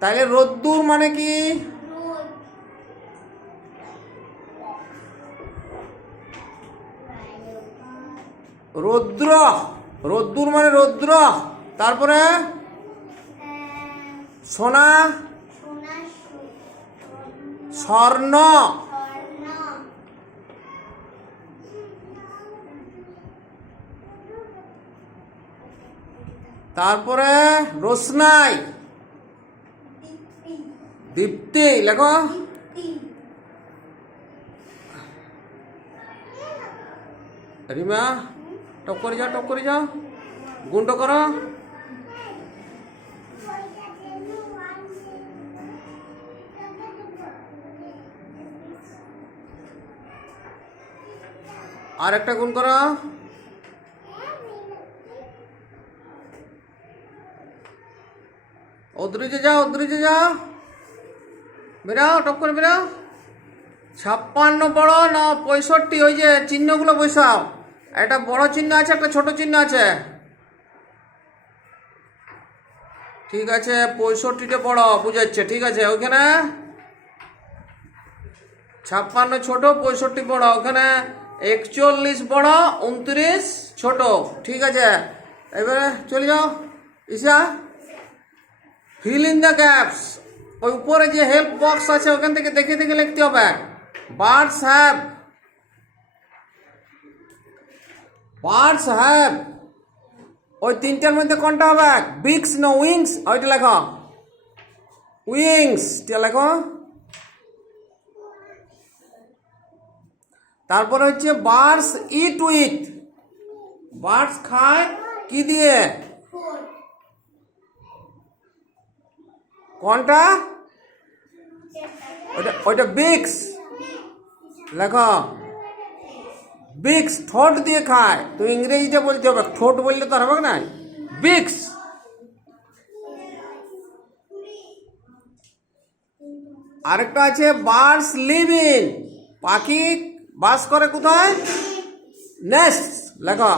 তাহলে রোদ্দুর মানে কি? রৌদ্র। রোদ্দুর মানে রৌদ্র। তারপরে সোনা, স্বর্ণ। তারপরে রোশনাই, দীপ্তি। লেখো রিমা, টপ করে যাও, টপ করে যাও, গুন্ড করো। আর একটা গুণ করো। উদ্রিজে যাও, উদ্রিজে যাও, বেরাও, টপ করে বেরাও। 56 বড় না 65? ওই যে চিহ্নগুলো বসাও। একটা বড় চিহ্ন আছে, একটা ছোট চিহ্ন আছে। ঠিক আছে, 65টা বড় বুঝাচ্ছে। ঠিক আছে, ওইখানে 56 ছোট, 65 বড়। ওখানে 41 বড়, 29 ছোট। ঠিক আছে, এবারে চলে যাও। Isha, fill in the gaps. ওই উপরে যে হেল্প বক্স আছে ওখান থেকে দেখে দেখে লিখতে হবে। Birds have, birds have. ওই তিনটার মধ্যে কোনটা হবে? বিগস না উইংস? ওইটা লেখো, উইংস লেখো। তারপরে হচ্ছে বার্ডস ইট উইথ। বার্ডস খায় কি দিয়ে? কোনটা? ওইটা বিগস লেখো। বিগস ঠোঁট দিয়ে খায়। তুমি ইংরেজিটা বলতে হবে, ঠোঁট বললে তো আর হবে না। বিগস। আরেকটা আছে বার্ডস লিভ ইন। পাখি বাস করে কোথায়? নেস্ট লেখো।